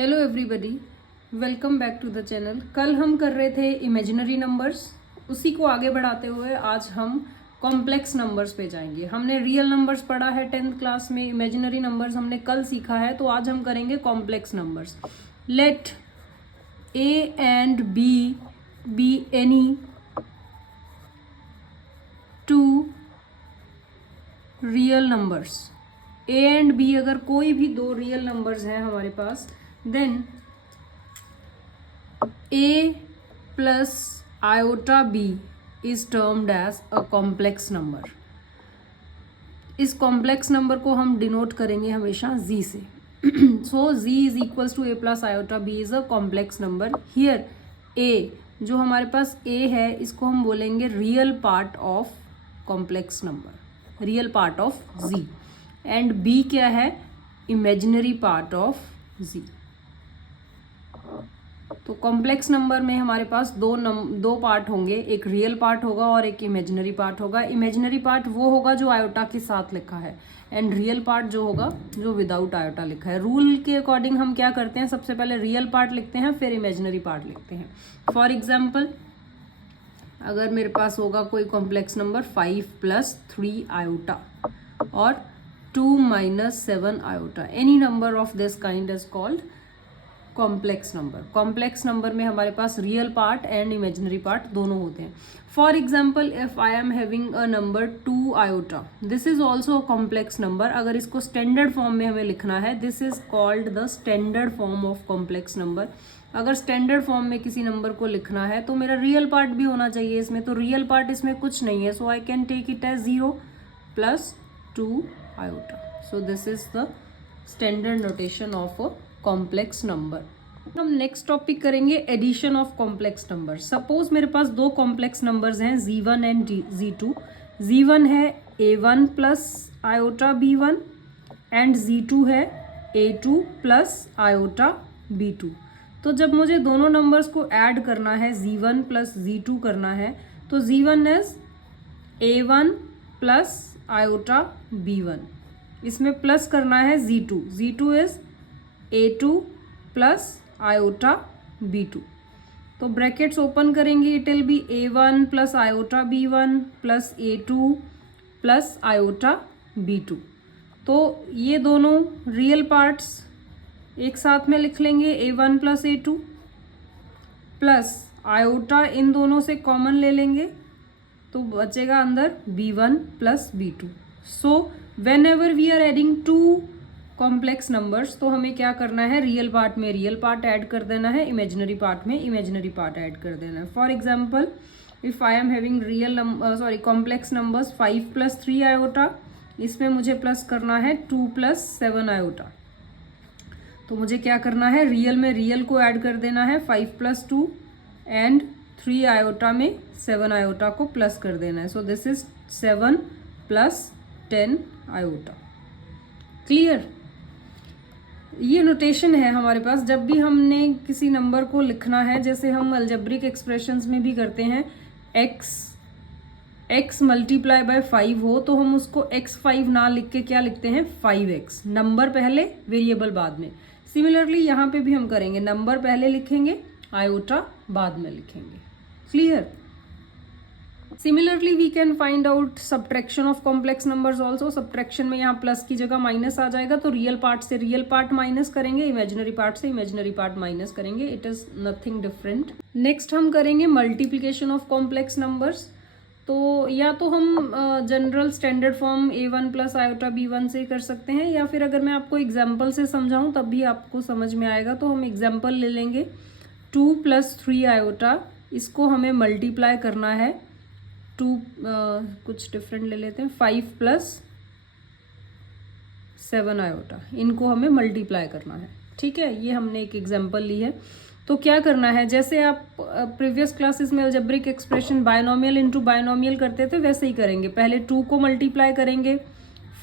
Hello everybody, welcome back to the channel. कल हम कर रहे थे इमेजिनरी नंबर्स, उसी को आगे बढ़ाते हुए आज हम कॉम्प्लेक्स नंबर्स पे जाएंगे। हमने रियल नंबर्स पढ़ा है 10th क्लास में, इमेजिनरी नंबर्स हमने कल सीखा है, तो आज हम करेंगे complex numbers. Let A and B any two real numbers. A and B अगर कोई भी दो रियल नंबर्स हैं हमारे पास, then a plus iota b is termed as a complex number। इस कॉम्प्लेक्स नंबर को हम डिनोट करेंगे हमेशा z से। So z is equals to a plus iota b is a complex number. Here a जो हमारे पास a है, इसको हम बोलेंगे real part of complex number, real part of z। And b क्या है? Imaginary part of z। तो कॉम्प्लेक्स नंबर में हमारे पास दो पार्ट होंगे, एक रियल पार्ट होगा और एक इमेजिनरी पार्ट होगा। इमेजिनरी पार्ट वो होगा जो आयोटा के साथ लिखा है, एंड रियल पार्ट जो होगा जो विदाउट आयोटा लिखा है। रूल के अकॉर्डिंग हम क्या करते हैं, सबसे पहले रियल पार्ट लिखते हैं, फिर इमेजिनरी पार्ट लिखते हैं। फॉर एग्जाम्पल, अगर मेरे पास होगा कोई कॉम्प्लेक्स नंबर 5 + 3 आयोटा और 2 - 7 iota, any number of this kind is called complex number. Complex number में हमारे पास real part and imaginary part दोनों होते हैं। For example, if I am having a number 2 iota, this is also a complex number. अगर इसको standard form में हमें लिखना है, this is called the standard form of complex number. अगर स्टैंडर्ड फॉर्म में किसी नंबर को लिखना है तो मेरा रियल पार्ट भी होना चाहिए इसमें, तो रियल पार्ट इसमें कुछ नहीं है, so I can take it as 0 + 2 iota. So this is the standard notation of a complex number. हम नेक्स्ट टॉपिक करेंगे addition of complex number. Suppose मेरे पास दो कॉम्प्लेक्स नंबर्स हैं z1 एंड z2। z1 है a1 + iota b1 and z2 है a2 + iota b2। तो जब मुझे दोनों नंबर्स को ऐड करना है, z1 + z2 करना है, तो z1 is a1 + iota b1, इसमें प्लस करना है z2 is a2 + iota b2। तो ब्रैकेट्स ओपन करेंगे, it will be a1 + iota b1 + a2 + iota b2। तो ये दोनों रियल पार्ट्स एक साथ में लिख लेंगे, a1 + a2 प्लस आयोटा इन दोनों से कॉमन ले लेंगे, तो बचेगा अंदर b1 + b2। So whenever we are adding two complex numbers, तो हमें क्या करना है, रियल पार्ट में रियल पार्ट ऐड कर देना है, इमेजिनरी पार्ट में इमेजिनरी पार्ट ऐड कर देना है। For example, if I am having complex numbers 5 + 3 iota, इसमें मुझे प्लस करना है 2 + 7 आयोटा। तो मुझे क्या करना है, रियल में रियल को ऐड कर देना है, 5 + 2 एंड 3 आयोटा में 7 आयोटा को प्लस कर देना है। सो दिस इज 7 + 10 आयोटा। क्लियर? ये नोटेशन है हमारे पास जब भी हमने किसी नंबर को लिखना है, जैसे हम अलजेब्रिक एक्सप्रेशंस में भी करते हैं। x × 5 हो तो हम उसको x5 ना लिख के क्या लिखते हैं, 5x, नंबर पहले वेरिएबल बाद में। सिमिलरली यहाँ पे भी हम करेंगे, नंबर पहले लिखेंगे, आयोटा बाद में लिखेंगे। Clear? Similarly we can find out subtraction of complex numbers also. Subtraction में यहाँ प्लस की जगह माइनस आ जाएगा, तो रियल पार्ट से रियल पार्ट माइनस करेंगे, इमेजिनरी पार्ट से इमेजिनरी पार्ट माइनस करेंगे। It is nothing different. Next हम करेंगे मल्टीप्लिकेशन ऑफ कॉम्प्लेक्स नंबर्स। तो या तो हम general standard form a1 + iota b1 से कर सकते हैं, या फिर अगर मैं आपको एग्जाम्पल से समझाऊं तब भी आपको समझ में आएगा। तो हम एग्जाम्पल ले लेंगे, 2 + 3 आयोटा, इसको हमें मल्टीप्लाई करना है, कुछ डिफरेंट ले लेते हैं, 5 + 7 आयोटा, इनको हमें मल्टीप्लाई करना है। ठीक है, ये हमने एक एग्जाम्पल ली है। तो क्या करना है, जैसे आप प्रीवियस क्लासेस में algebraic expression binomial into binomial करते थे, वैसे ही करेंगे। पहले 2 को मल्टीप्लाई करेंगे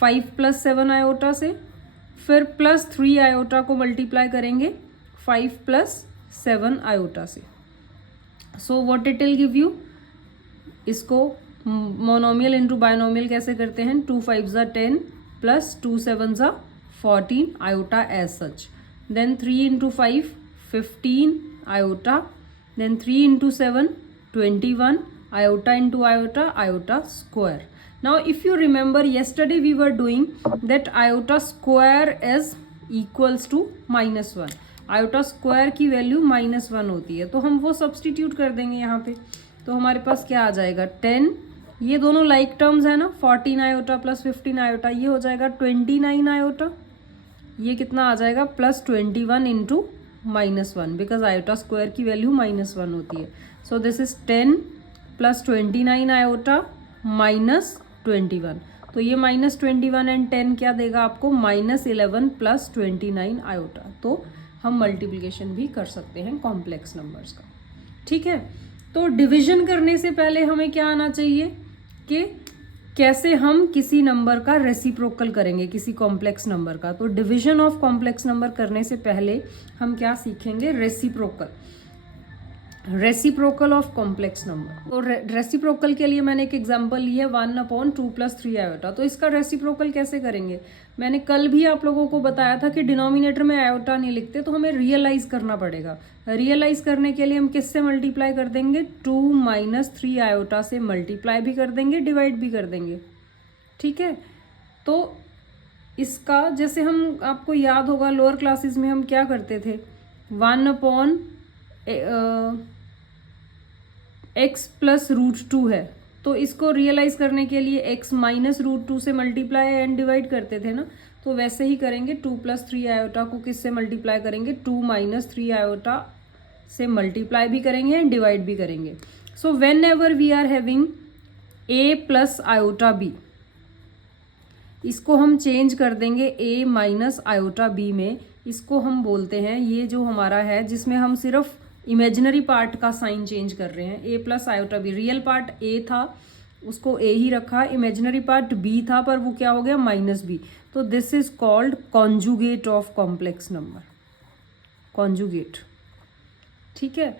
5 + 7 आयोटा से, फिर +3 आयोटा को मल्टीप्लाई करेंगे 5 + 7 आयोटा से। So what it will give you, इसको मोनोमियल इनटू बायनोमियल कैसे करते हैं, 2 × 5 = 10 + 2 × 7 = 14 iota as such. then 3 into 5 15 iota, then 3 into 7 21 iota into iota, iota square. Now if you remember yesterday we were doing that iota square is equals to -1. Iota square की value -1 होती है, तो हम वो substitute कर देंगे यहाँ पे। तो हमारे पास क्या आ जाएगा 10, ये दोनों लाइक टर्म्स है ना, 14 आयोटा प्लस 15 आयोटा, ये हो जाएगा 29 आयोटा। ये कितना आ जाएगा plus 21 into -1, because iota square की वैल्यू -1 होती है। सो this is 10 plus 29 iota minus 21, तो ये -21 एंड 10 क्या देगा आपको -11 प्लस 29 आयोटा। तो हम मल्टीप्लिकेशन भी कर सकते हैं कॉम्प्लेक्स नंबर्स का, ठीक है। तो डिवीजन करने से पहले हमें क्या आना चाहिए कि कैसे हम किसी नंबर का रेसिप्रोकल करेंगे, किसी कॉम्प्लेक्स नंबर का। तो डिवीजन ऑफ कॉम्प्लेक्स नंबर करने से पहले हम क्या सीखेंगे, रेसिप्रोकल ऑफ कॉम्प्लेक्स नंबर। तो रेसिप्रोकल के लिए मैंने एक एग्जांपल ली है 1/2 + 3 आयोटा। तो इसका रेसिप्रोकल कैसे करेंगे, मैंने कल भी आप लोगों को बताया था कि डिनोमिनेटर में आयोटा नहीं लिखते, तो हमें रियलाइज करना पड़ेगा। रियलाइज करने के लिए हम किससे मल्टीप्लाई कर देंगे, 2 - 3 आयोटा से मल्टीप्लाई भी कर देंगे, डिवाइड भी कर देंगे, ठीक है। तो इसका जैसे हम, आपको याद होगा लोअर क्लासेस में हम क्या करते थे, 1/x + √2 है, तो इसको रियलाइज करने के लिए x - √2 से मल्टीप्लाई एंड डिवाइड करते थे ना। तो वैसे ही करेंगे, 2 + 3 आयोटा को किससे मल्टीप्लाई करेंगे, 2 - 3 आयोटा से मल्टीप्लाई भी करेंगे एंड डिवाइड भी करेंगे। So whenever we are having a + iota b, इसको हम चेंज कर देंगे a - आयोटा b में। इसको हम बोलते हैं, ये जो हमारा है जिसमें हम सिर्फ इमेजिनरी पार्ट का साइन चेंज कर रहे हैं, a + iota b। Real part a था, उसको a ही रखा, इमेजिनरी पार्ट b था, पर वो क्या हो गया -b। तो this is called conjugate of complex number, conjugate, ठीक है।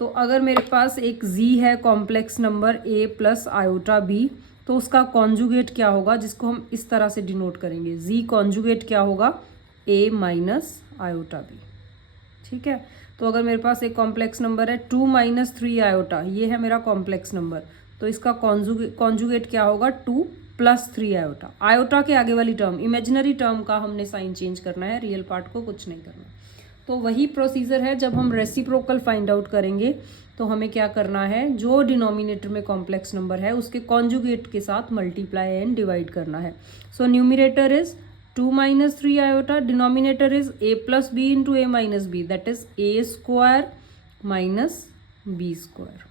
तो अगर मेरे पास एक z है complex number a + iota b, तो उसका कॉन्जुगेट क्या होगा, जिसको हम इस तरह से डिनोट करेंगे, z कॉन्जुगेट क्या होगा, a - आयोटा b, ठीक है। तो अगर मेरे पास एक कॉम्प्लेक्स नंबर है 2 - 3 आयोटा, ये है मेरा कॉम्प्लेक्स नंबर, तो इसका कॉन्जुगेट क्या होगा, 2 + 3 आयोटा। आयोटा के आगे वाली टर्म, इमेजिनरी टर्म का हमने साइन चेंज करना है, रियल पार्ट को कुछ नहीं करना। तो वही प्रोसीजर है, जब हम रेसिप्रोकल फाइंड आउट करेंगे तो हमें क्या करना है, जो डिनोमिनेटर में कॉम्प्लेक्स नंबर है उसके कॉन्जुगेट के साथ मल्टीप्लाई एंड डिवाइड करना है। सो numerator is 2 - 3 iota, denominator is a + b into a - b, that is a square minus b square.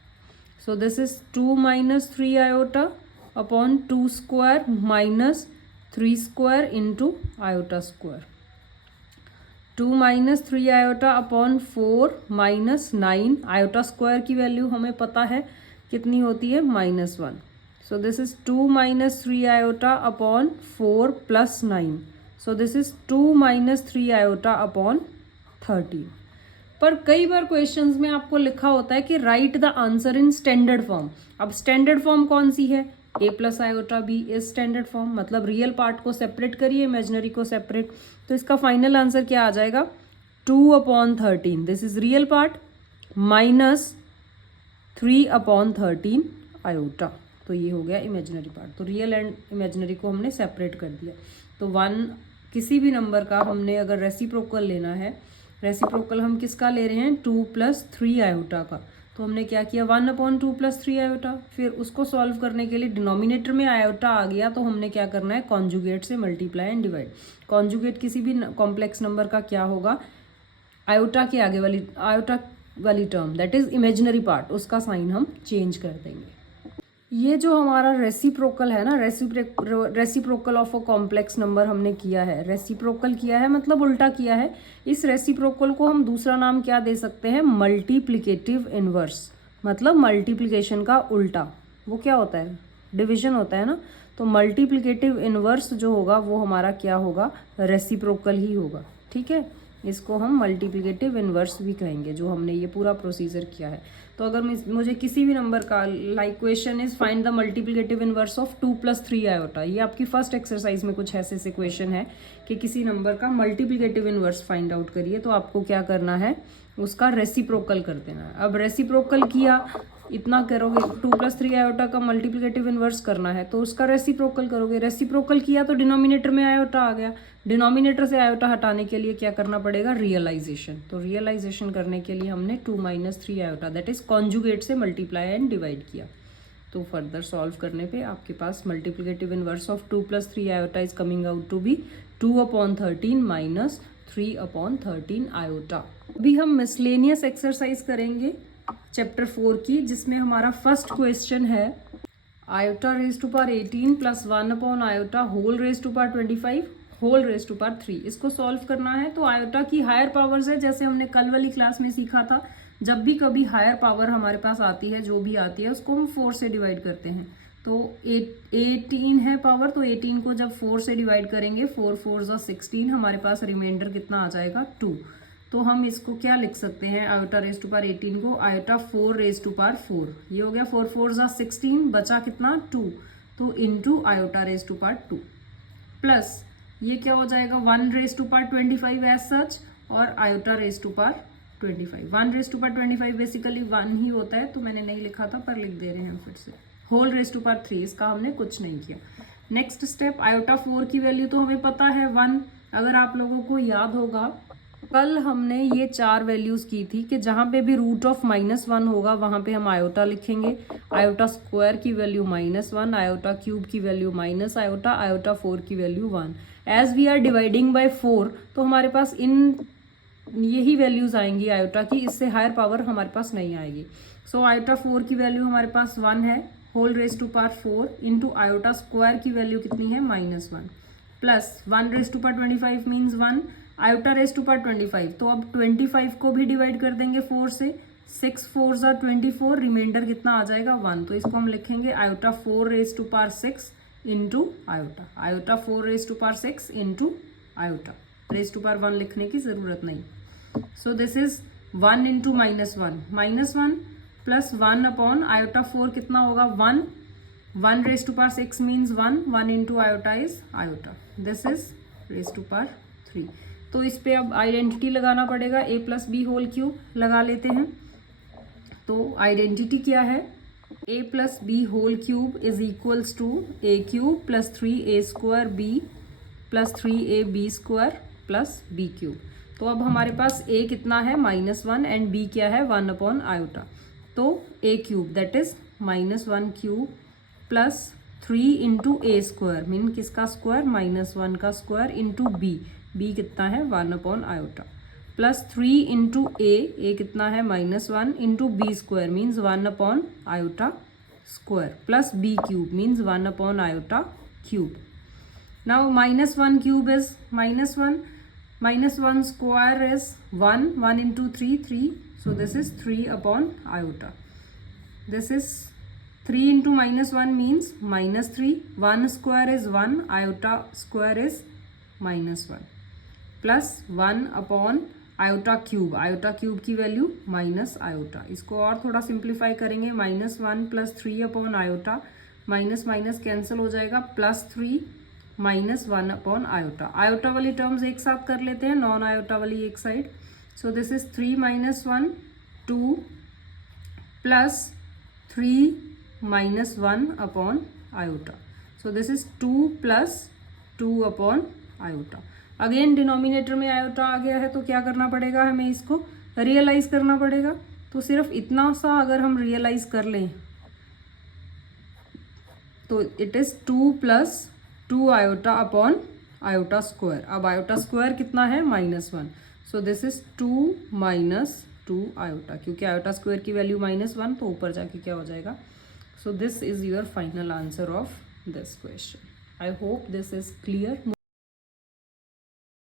So this is 2 - 3 iota upon 2 square minus 3 square into iota square. 2 - 3 iota upon 4 minus 9, iota square की value हमें पता है कितनी होती है, -1. So this is 2 - 3 iota upon 4 plus 9. So this is 2 - 3 iota upon 13. पर कई बार questions में आपको लिखा होता है कि right the answer in standard form. अब स्टैंडर्ड फॉर्म कौन सी है, a + iota b is standard form, मतलब रियल पार्ट को सेपरेट करिए, इमेजिनरी को सेपरेट। तो इसका फाइनल आंसर क्या आ जाएगा, 2/13, this is real part, -3/13 iota. तो ये हो गया इमेजिनरी पार्ट। तो रियल एंड इमेजिनरी को हमने सेपरेट कर दिया। तो किसी भी नंबर का हमने अगर रेसिप्रोकल लेना है, रेसिप्रोकल हम किसका ले रहे हैं, 2 + 3 आयोटा का। तो हमने क्या किया, 1/2 + 3 आयोटा। फिर उसको सॉल्व करने के लिए डिनोमिनेटर में आयोटा आ गया, तो हमने क्या करना है, कॉन्जुगेट से मल्टीप्लाई एंड डिवाइड। कॉन्जुगेट किसी भी कॉम्प्लेक्स नंबर का क्या होगा, आयोटा के आगे वाली, आयोटा वाली term, that is imaginary part, उसका साइन हम चेंज कर देंगे। ये जो हमारा रेसिप्रोकल है ना, reciprocal of a complex number हमने किया है, रेसिप्रोकल किया है मतलब उल्टा किया है। इस रेसिप्रोकल को हम दूसरा नाम क्या दे सकते हैं, मल्टीप्लिकेटिव इनवर्स, मतलब मल्टीप्लिकेशन का उल्टा। वो क्या होता है, डिवीजन होता है ना। तो मल्टीप्लिकेटिव इनवर्स जो होगा वो हमारा क्या होगा, रेसिप्रोकल ही होगा, ठीक है। इसको हम मल्टीप्लिकेटिव इन्वर्स भी कहेंगे, जो हमने ये पूरा प्रोसीजर किया है। तो अगर मुझे किसी भी नंबर का, like question is find the multiplicative inverse of 2 + 3 iota, ये आपकी फर्स्ट एक्सरसाइज में कुछ ऐसे क्वेश्चन है कि किसी नंबर का मल्टीप्लिकेटिव इन्वर्स फाइंड आउट करिए, तो आपको क्या करना है, उसका रेसिप्रोकल कर देना है। अब रेसिप्रोकल किया, इतना करोगे, 2 + 3 आयोटा का मल्टीप्लिकेटिव इन्वर्स करना है तो उसका रेसिप्रोकल करोगे। रेसिप्रोकल किया तो डिनोमिनेटर में आयोटा आ गया, डिनोमिनेटर से आयोटा हटाने के लिए क्या करना पड़ेगा, रियलाइजेशन। तो रियलाइजेशन करने के लिए हमने 2 - 3 आयोटा दैट इज कॉन्जुगेट से मल्टीप्लाई एंड डिवाइड किया। तो फर्दर सॉल्व करने पे आपके पास multiplicative inverse of 2 + 3 iota is coming out to be 2/13 - 3/13 iota. अभी हम मिसलेनियस एक्सरसाइज करेंगे चैप्टर 4 की, जिसमें हमारा फर्स्ट क्वेश्चन है iota raise to power 18 + 1 iota whole raise to power 25 whole raise to power 3। इसको सॉल्व करना है। तो आयोटा की हायर पावर्स है, जैसे हमने कल वाली क्लास में सीखा था, जब भी कभी हायर पावर हमारे पास आती है, जो भी आती है उसको हम 4 से डिवाइड करते हैं। तो 18 है पावर, तो 18 को जब 4 से डिवाइड करेंगे, 4 4 = 16, हमारे पास रिमाइंडर कितना आ जाएगा, 2। तो हम इसको क्या लिख सकते हैं, आयोटा रेज टू पावर 18 को आयोटा 4 रेज टू पावर 4, ये हो गया 4 4 = 16, बचा कितना 2, तो into iota raise to power 2 plus ये क्या हो जाएगा 1 raise to power 25 as such, और iota raise to power 25। 1 raise to power 25 basically 1 ही होता है, तो मैंने नहीं लिखा था पर लिख दे रहे हैं फिर से। होल रेज टू पावर 3, इसका हमने कुछ नहीं किया। नेक्स्ट स्टेप, आयोटा 4 की वैल्यू तो हमें पता है 1। अगर आप लोगों को याद होगा, कल हमने ये 4 वैल्यूज की थी कि जहाँ पे भी रूट ऑफ -1 होगा वहाँ पे हम आयोटा लिखेंगे। आयोटा स्क्वायर की वैल्यू -1, आयोटा क्यूब की वैल्यू माइनस आयोटा, आयोटा 4 की value 1। As we are dividing by 4, तो हमारे पास यही वैल्यूज आएंगी आयोटा की, इससे हायर पावर हमारे पास नहीं आएगी। सो आयोटा 4 की वैल्यू हमारे पास 1 है, whole raise to power 4 into iota square की वैल्यू कितनी है, -1 plus 1 raise to power 25 means 1, iota raise to power 25। तो अब 25 को भी डिवाइड कर देंगे 4 से, 6 4 = 24, रिमाइंडर कितना आ जाएगा 1। तो इसको हम लिखेंगे iota 4 raise to power 6 into iota, iota 4 raise to power 6 into iota, raise to power 1 लिखने की जरूरत नहीं। So this is 1 into -1 plus 1 iota 4 कितना होगा 1 raise to power 6 means 1 into iota is iota, this is raise to power 3। तो इस पे अब आइडेंटिटी लगाना पड़ेगा, a + b होल क्यूब लगा लेते हैं। तो आइडेंटिटी क्या है, a + b whole cube is equals to a³ + 3a² b + 3ab² + b³। तो अब हमारे पास a कितना है -1 एंड b क्या है 1 आयोटा। तो a³ that is -1³ plus 3 into a² mean किसका स्क्वायर, -1 का स्क्वायर इंटू b कितना है 1 आयोटा, प्लस 3 इंटू a कितना है -1 into b² means 1 iota square, plus b³ means 1 iota cube. Now -1³ is -1 square is 1 into 3, so this is 3 iota. This is 3 into -1 means -3, 1 square is 1, iota square is -1, plus 1 iota cube की value -iota। इसको और थोड़ा simplify करेंगे, -1 plus 3 iota, minus cancel हो जाएगा, plus 3 -1 iota। Iota वाली terms एक साथ कर लेते हैं, नॉन आयोटा वाली एक side. So this is 3 - 1 2 plus 3 -1 iota। So this is 2 + 2 iota। Again denominator में आयोटा आ गया है, तो क्या करना पड़ेगा, हमें इसको रियलाइज करना पड़ेगा। तो सिर्फ इतना सा अगर हम रियलाइज कर लें तो it is 2 + 2 iota iota square. अब आयोटा स्क्वायर कितना है -1, सो दिस इज 2 - 2 iota, क्योंकि आयोटा स्क्वायर की वैल्यू -1, तो ऊपर जाके क्या हो जाएगा। सो this is your final answer of this question. I hope this is clear.